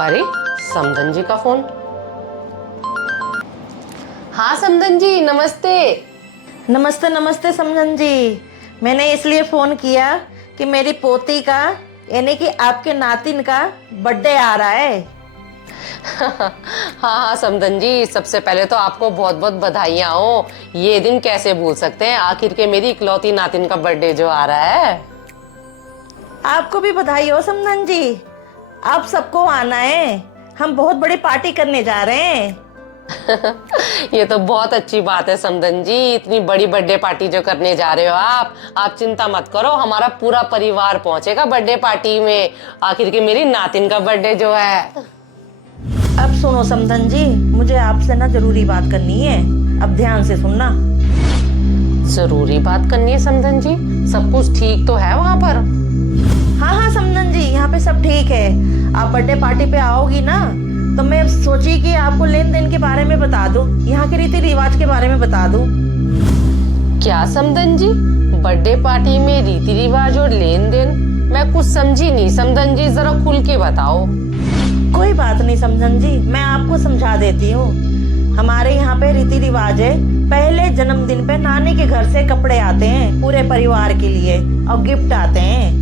अरे समधन जी का फोन। हाँ समधन जी नमस्ते। नमस्ते नमस्ते समझन जी। मैंने इसलिए फ़ोन किया कि मेरी पोती का यानी कि आपके नातिन का बर्थडे आ रहा है। हाँ हाँ समधन जी, सबसे पहले तो आपको बहुत बहुत बधाइयाँ हो। ये दिन कैसे भूल सकते हैं, आखिर के मेरी इकलौती नातिन का बर्थडे जो आ रहा है। आपको भी बधाई हो समझन जी। आप सबको आना है, हम बहुत बड़ी पार्टी करने जा रहे हैं। ये तो बहुत अच्छी बात है समधन जी, इतनी बड़ी बर्थडे पार्टी जो करने जा रहे हो आप चिंता मत करो, हमारा पूरा परिवार पहुंचेगा बर्थडे पार्टी में। आखिर के मेरी नातिन का बर्थडे जो है। अब सुनो समधन जी, मुझे आपसे ना जरूरी बात करनी है, अब ध्यान से सुनना। जरूरी बात करनी है समधन जी? सब कुछ ठीक तो है वहां पर? हाँ हाँ समधन जी, यहाँ पे सब ठीक है। आप बर्थडे पार्टी पे आओगी ना, तो मैं सोची कि आपको लेन देन के बारे में बता दूं, यहाँ के रीति रिवाज के बारे में बता दूं। क्या समधन जी, बर्थडे पार्टी में रीति रिवाज और लेन देन? मैं कुछ समझी नहीं समधन जी, जरा खुल के बताओ। कोई बात नहीं समधन जी, मैं आपको समझा देती हूँ। हमारे यहाँ पे रीति रिवाज है, पहले जन्मदिन पे नानी के घर से कपड़े आते हैं पूरे परिवार के लिए और गिफ्ट आते हैं।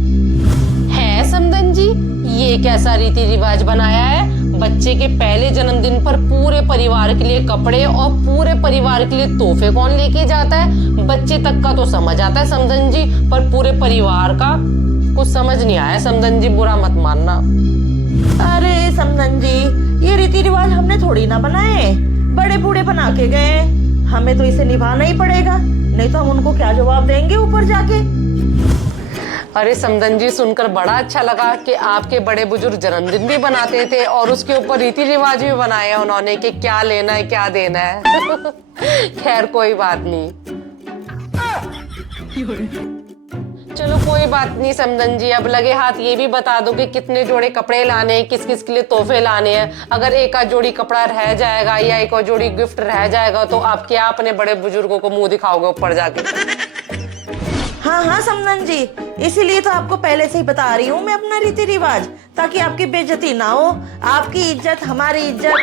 है समधन जी, ये कैसा रीति रिवाज बनाया है? बच्चे के पहले जन्मदिन पर पूरे परिवार के लिए कपड़े और पूरे परिवार के लिए तोहफे कौन लेके जाता है? बच्चे तक का तो समझ आता है समधन जी, पर पूरे परिवार का कुछ समझ नहीं आया समधन जी, बुरा मत मानना। अरे समधन जी, ये रीति रिवाज हमने थोड़ी ना बनाए, बड़े बूढ़े बना के गए, हमें तो इसे निभाना ही पड़ेगा, नहीं तो हम उनको क्या जवाब देंगे ऊपर जाके। अरे समधन जी, सुनकर बड़ा अच्छा लगा कि आपके बड़े बुजुर्ग जन्मदिन भी बनाते थे और उसके ऊपर रीति रिवाज भी बनाए हैं उन्होंने कि क्या लेना है क्या देना है। खैर कोई बात नहीं, चलो कोई बात नहीं समधन जी, अब लगे हाथ ये भी बता दो कि कितने जोड़े कपड़े लाने हैं, किस किस के लिए तोहफे लाने हैं। अगर एक आध जोड़ी कपड़ा रह जाएगा या एक और जोड़ी गिफ्ट रह जाएगा तो आप क्या अपने बड़े बुजुर्गों को मुंह दिखाओगे ऊपर जाके? हाँ हाँ समधन जी, इसीलिए तो आपको पहले से ही बता रही हूँ मैं अपना रीति रिवाज, ताकि आपकी बेइज्जती ना हो। आपकी इज्जत हमारी इज्जत।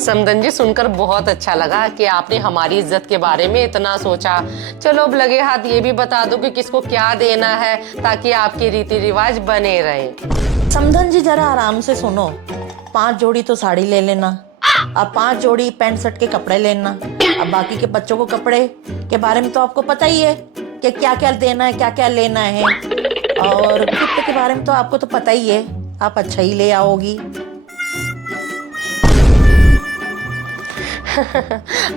समधन जी, सुनकर बहुत अच्छा लगा कि आपने हमारी इज्जत के बारे में इतना सोचा। चलो अब लगे हाथ ये भी बता दो कि किसको क्या देना है ताकि आपके रीति रिवाज बने रहे। समधन जी जरा आराम से सुनो, 5 जोड़ी तो साड़ी ले लेना, अब 5 जोड़ी पैंट शर्ट के कपड़े लेना। अब बाकी के बच्चों को कपड़े के बारे में तो आपको पता ही है कि क्या क्या देना है, क्या क्या लेना है, और गिफ्ट के बारे में तो आपको तो पता ही है, आप अच्छा ही ले आओगी।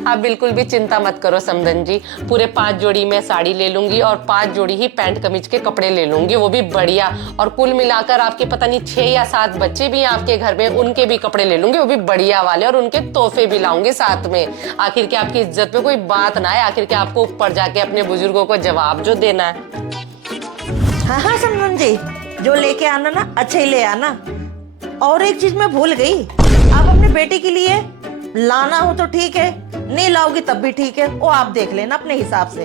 आप बिल्कुल भी चिंता मत करो समधन जी, पूरे 5 जोड़ी मैं साड़ी ले लूंगी और 5 जोड़ी ही पैंट कमीज के कपड़े ले लूंगी, वो भी बढ़िया। और कुल मिलाकर आपके पता नहीं 6 या 7 बच्चे भी हैं आपके घर में, उनके भी कपड़े ले लूंगी, वो भी बढ़िया वाले, और उनके तोहफे भी लाऊंगी साथ में। आखिर के आपकी इज्जत पे कोई बात ना है, आखिर के आपको ऊपर जाके अपने बुजुर्गों को जवाब जो देना है। हाँ हाँ समधन जी, जो लेके आना ना अच्छा ही ले आना। और एक चीज मैं भूल गई, आप अपने बेटे के लिए लाना हो तो ठीक है, नहीं लाओगी तब भी ठीक है, वो आप देख लेना अपने हिसाब से।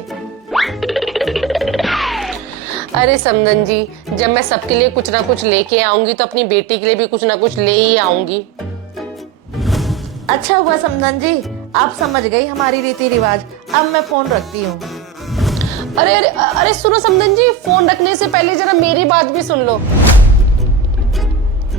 अरे समधन जी, जब मैं सबके लिए कुछ ना कुछ लेके आऊंगी तो अपनी बेटी के लिए भी कुछ ना कुछ ले ही आऊंगी। अच्छा हुआ समधन जी, आप समझ गई हमारी रीति रिवाज। अब मैं फोन रखती हूँ। अरे अरे अरे सुनो समधन जी, फोन रखने से पहले जरा मेरी बात भी सुन लो।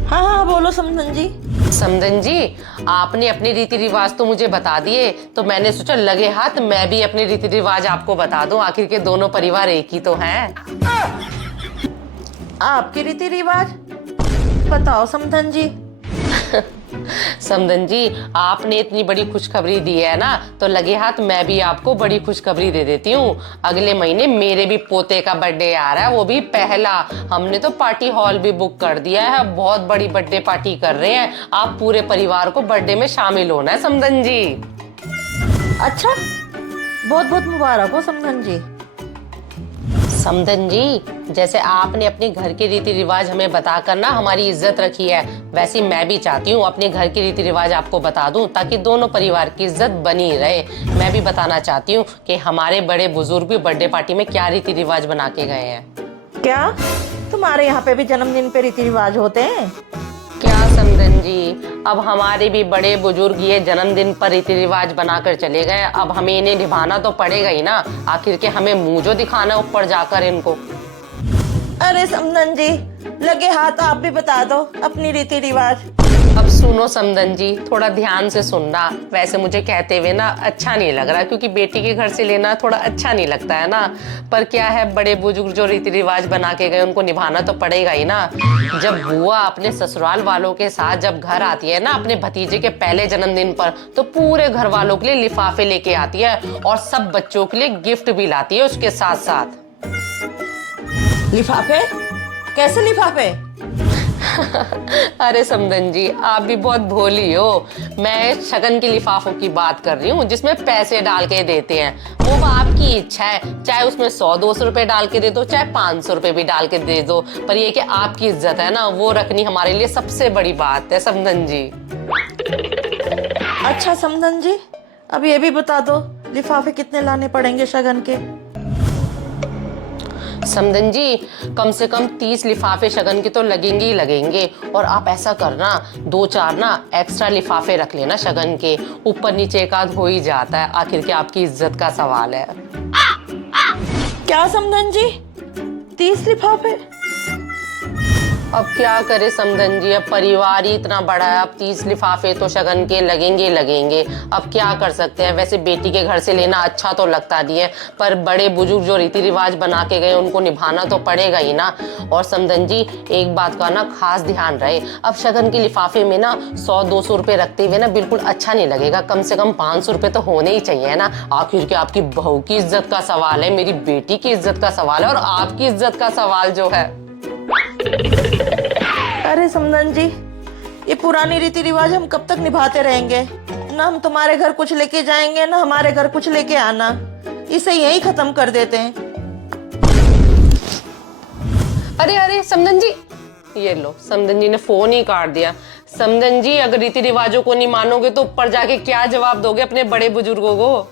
हाँ हाँ बोलो समधन जी। समधन जी, आपने अपने रीति रिवाज तो मुझे बता दिए, तो मैंने सोचा लगे हाथ मैं भी अपने रीति रिवाज आपको बता दूं, आखिर के दोनों परिवार एक ही तो हैं। आपके रीति रिवाज बताओ समधन जी। समधन जी, आपने इतनी बड़ी खुशखबरी दी है ना, तो लगे हाथ मैं भी आपको बड़ी खुशखबरी दे देती हूँ। अगले महीने मेरे भी पोते का बर्थडे आ रहा है, वो भी पहला। हमने तो पार्टी हॉल भी बुक कर दिया है, बहुत बड़ी बर्थडे पार्टी कर रहे हैं। आप पूरे परिवार को बर्थडे में शामिल होना है समधन जी। अच्छा, बहुत बहुत मुबारक हो समधन जी। समधन जी, जैसे आपने अपने घर के रीति रिवाज हमें बताकर ना हमारी इज्जत रखी है, वैसे मैं भी चाहती हूँ अपने घर के रीति रिवाज आपको बता दूं ताकि दोनों परिवार की इज्जत बनी रहे। मैं भी बताना चाहती हूँ कि हमारे बड़े बुजुर्ग भी बर्थडे पार्टी में क्या रीति रिवाज बना के गए हैं। क्या तुम तुम्हारे यहाँ पे भी जन्मदिन पे रीति रिवाज होते हैं? क्या समधन जी, अब हमारे भी बड़े बुजुर्ग ये जन्मदिन पर रीति रिवाज बनाकर चले गए, अब हमें इन्हें निभाना तो पड़ेगा ही ना। आखिर के हमें मुंह जो दिखाना ऊपर जाकर इनको। अरे समधन जी, लगे हाथ आप भी बता दो अपनी रीति रिवाज। अब सुनो समधन जी, थोड़ा ध्यान से सुनना। वैसे मुझे कहते हुए ना अच्छा नहीं लग रहा, क्योंकि बेटी के घर से लेना थोड़ा अच्छा नहीं लगता है ना। पर क्या है, बड़े बुजुर्ग जो रीति रिवाज बना के गए उनको निभाना तो पड़ेगा ही ना। जब बुआ अपने ससुराल वालों के साथ जब घर आती है ना अपने भतीजे के पहले जन्मदिन पर, तो पूरे घर वालों के लिए लिफाफे लेके आती है और सब बच्चों के लिए गिफ्ट भी लाती है उसके साथ साथ। लिफाफे? कैसे लिफाफे? अरे समधन जी, आप भी बहुत भोली हो। मैं शगन के लिफाफों की बात कर रही हूँ, जिसमें पैसे डाल के देते हैं। वो आपकी इच्छा है, चाहे उसमें 100-200 रुपए डाल के दे दो, चाहे 500 रुपए भी डाल के दे दो, पर ये कि आपकी इज्जत है ना, वो रखनी हमारे लिए सबसे बड़ी बात है समधन जी। अच्छा समधन जी, अब ये भी बता दो लिफाफे कितने लाने पड़ेंगे शगन के? समधन जी, कम से कम 30 लिफाफे शगन के तो लगेंगे ही लगेंगे। और आप ऐसा करना, 2-4 ना एक्स्ट्रा लिफाफे रख लेना शगन के, ऊपर नीचे एक आध हो ही जाता है। आखिर के आपकी इज्जत का सवाल है। क्या समधन जी, 30 लिफाफे? अब क्या करे समधन जी, अब परिवार ही इतना बड़ा है, अब 30 लिफाफे तो शगन के लगेंगे लगेंगे। अब क्या कर सकते हैं। वैसे बेटी के घर से लेना अच्छा तो लगता नहीं है, पर बड़े बुजुर्ग जो रीति रिवाज बना के गए उनको निभाना तो पड़ेगा ही ना। और समधन जी, एक बात का ना खास ध्यान रहे, अब शगन के लिफाफे में ना 100-200 रुपए रखते हुए ना बिल्कुल अच्छा नहीं लगेगा। कम से कम 500 रुपए तो होने ही चाहिए ना। आखिर के आपकी बहू की इज्जत का सवाल है, मेरी बेटी की इज्जत का सवाल है, और आपकी इज्जत का सवाल जो है। अरे समधन जी, ये पुरानी रीति रिवाज हम कब तक निभाते रहेंगे? ना हम तुम्हारे घर कुछ लेके जाएंगे, ना हमारे घर कुछ लेके आना। इसे यही खत्म कर देते हैं। अरे अरे समधन जी, ये लो, समधन जी ने फोन ही काट दिया। समधन जी, अगर रीति रिवाजों को नहीं मानोगे तो ऊपर जाके क्या जवाब दोगे अपने बड़े बुजुर्गों को?